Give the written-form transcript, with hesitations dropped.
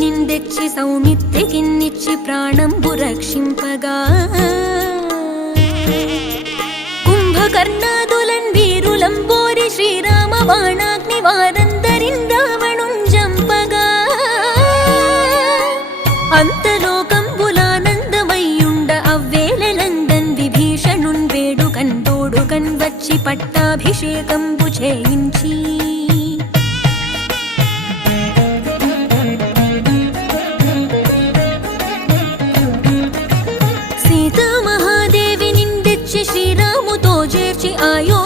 నిందెచ్చి సౌమిత్రికిన్నిచ్చి ప్రాణంబు రక్షింపగా కుంభకర్ణాదులన్ వీరులంబోరి శ్రీరామ బాణాగ్ని వారందరిన్ రావణుంజంపగా అంతలోకంబులానందమయ్యుండ అవ్వేళనందన్ విభీషణున్ వేడుకన్ తోడుకన్ వచ్చి పట్టాభిషేకంబు చేయించి శ్రీరాముతో చేర్చి ఆయో